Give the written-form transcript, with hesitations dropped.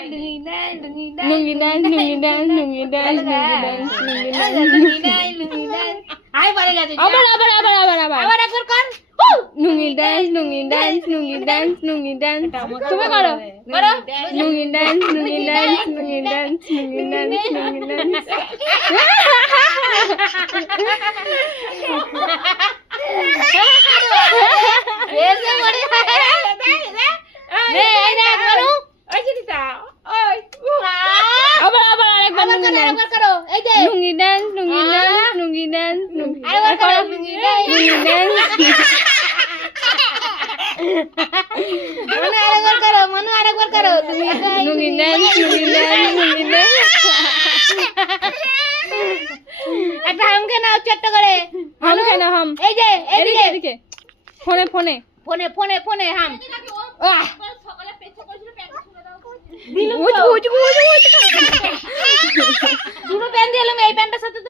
lungi dance lungi dance lungi dance lungi dance lungi dance I পারে গেছে আবার আবার আবার আবার আবার আবার একবার কর লুঙ্গি ডান্স লুঙ্গি ডান্স লুঙ্গি ডান্স লুঙ্গি ডান্স তুমি করো করো লুঙ্গি ডান্স লুঙ্গি ডান্স লুঙ্গি ডান্স লুঙ্গি ডান্স লুঙ্গি ডান্স এসে বড়ি নে এই না করো ওই চিন্তা ওই আবার আবার আরেকবার লুঙ্গি ডান্স একবার করো এই যে লুঙ্গি ডান্স লুঙ্গি ডান্স লুঙ্গি ডান্স আরেকবার করো লুঙ্গি ডান্স লুঙ্গি ডান্স মনু আরেকবার করো তুমি লুঙ্গি ডান্স লুঙ্গি ডান্স লুঙ্গি ডান্স একটা হামকে নাও ছোট্ট করে হাম কেন হাম এই যে এদিকে এইদিকে এদিকে ফোনে ফোনে ফোনে ফোনে ফোনে হাম উজ উজ উজ